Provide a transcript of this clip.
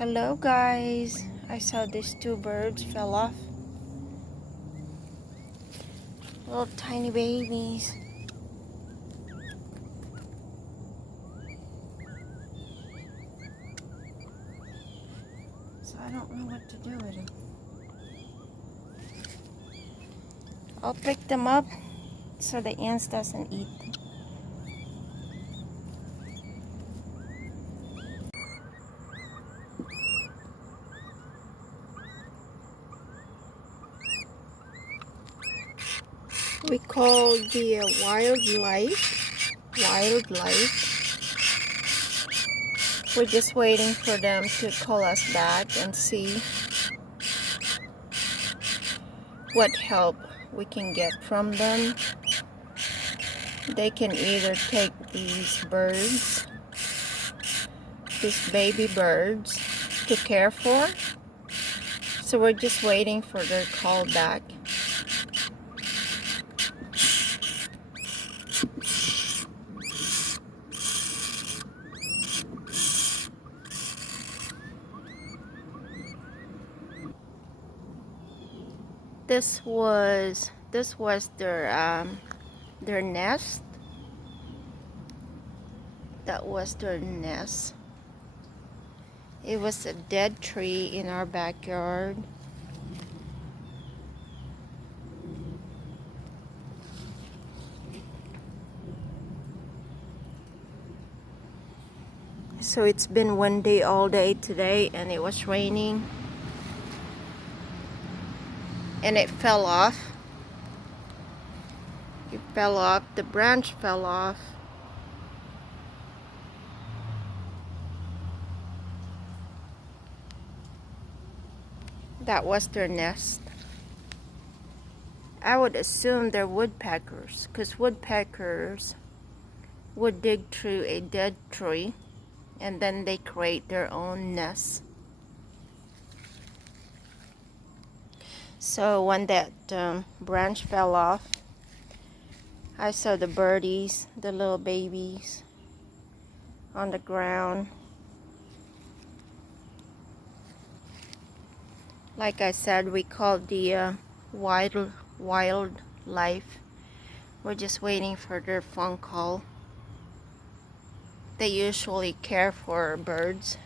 Hello guys, I saw these two birds fell off. Little tiny babies. So I don't know what to do with them. I'll pick them up so the ants doesn't eat them. We call the wildlife. We're just waiting for them to call us back and see what help we can get from them. They can either take these birds, these baby birds, to care for. So we're just waiting for their call back. This was their nest. That was their nest. It was a dead tree in our backyard. So it's been one day all day today, and it was raining. And it fell off. It fell off. The branch fell off. That was their nest. I would assume they're woodpeckers, because woodpeckers would dig through a dead tree and then they create their own nest. So when that branch fell off, I saw the birdies, the little babies, on the ground. Like I said, we called the wildlife. We're just waiting for their phone call. They usually care for birds.